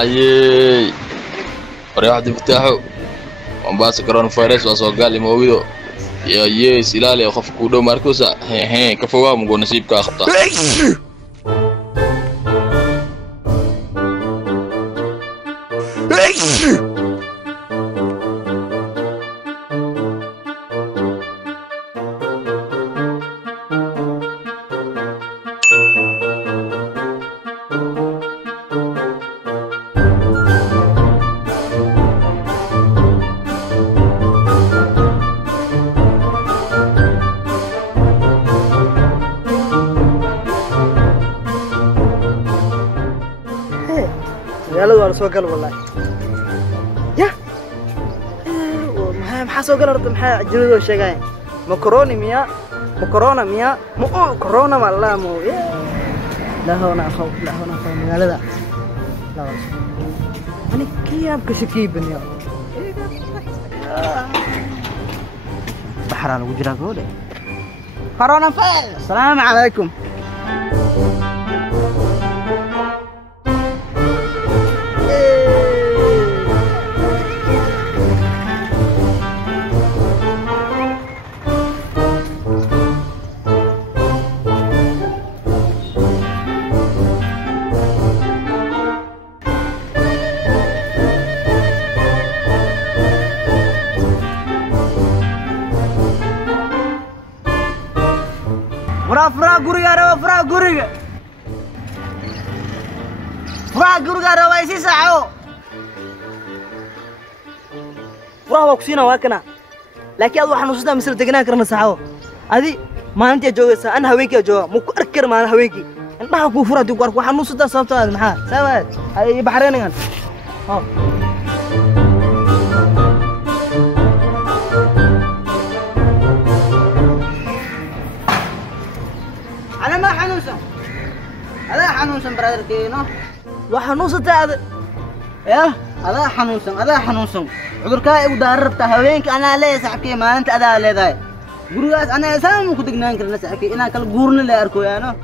هاي واحد يفتحوا ومباس كورونا فيروس وسوقال موجوده يا سلالي وخف كودو ماركوسا هي كفوا مغو نصيبك خطا magaalada waa soo gal wallahi ya maxaa soo gal horta maxaa ajnado sheegay macaroni miya macarona miya ma corona ma la mo la hona khaw magaalada la ani kiyab ka shaki baniyo bahra lagu jira goode corona fa assalamu alaykum فرا غوريغا رو وايسي ساعو فرا وكسينا واكنا لكن ادو waxaan usoo misal degnaan karna saaco adi maalintii joogaysa an haweenkii jooga ma ku arkir maan haweenkii indhaha ku furaad ku arko waxaan usoo sababtooda maxaa sabaad ay baxreenayan ha أنا ما حنوسم هذا حنوسم برادر كينو وحنوسة هذا يا هذا حنوسم عذر كاي وداربت هوينك أنا ليس حكي ما أنت أذا لي ذاي قولوا أنا سامو كنت جنان كرنا سحكي أنا كل قورن اللي أركو يا نو